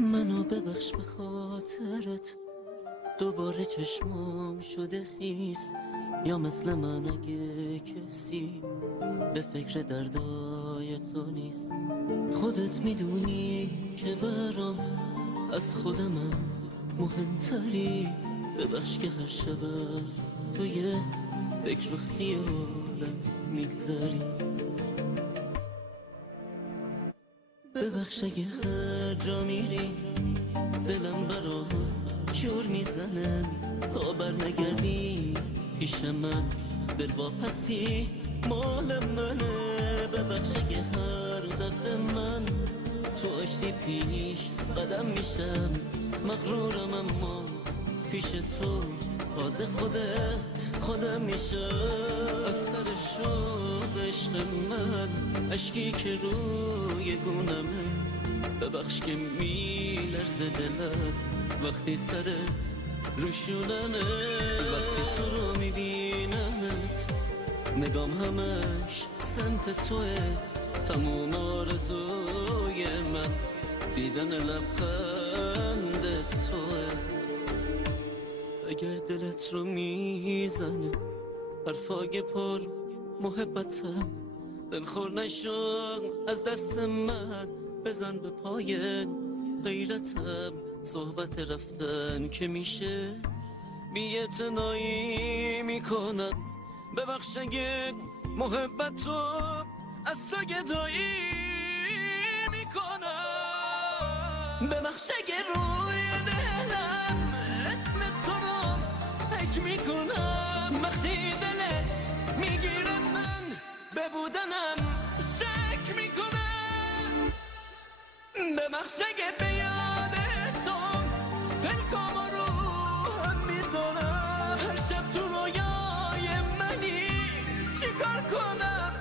منو ببخش به خاطرت دوباره چشمام شده خیس، یا مثل من اگه کسی به فکر دردای تو نیست. خودت میدونی که برام از خودمم مهمتری. ببخش که هر شب از توی فکر و خیالم میگذری. ببخش اگه هر جا میری دلم برات شور میزنه تا بر نگردی پیش من. دل واپسی مال منه. ببخش اگه هر دفعه من تو آشتی پیش قدم میشم مغرورم، اما پیش تو فاز خودم میشم. از سر شوق عشق من اشکی که روی گونمه. ببخش که میلرزه دلم وقتی سرت روشونمه. وقتی تو رو میبینمت نگام همش سمت توه. تموم آرزوی من دیدن لبخند توه. اگر دلت رو میزنه حرفای پر محبتم، دلخور نشو از دست من. بزن به پای غیرتم. صحبت رفتن که میشه بی‌اعتنایی میکنم. ببخش اگه محبت تو از تو گدایی میکنم. ببخش اگه روی دلم اسم تو رو حک میکنم. وقتی دلت میگیره من به بودنم شک میکنم. ببخش اگه به یاد تو پلکام رو هم میذارم. هر شب تو رویای منی چیکار کنم؟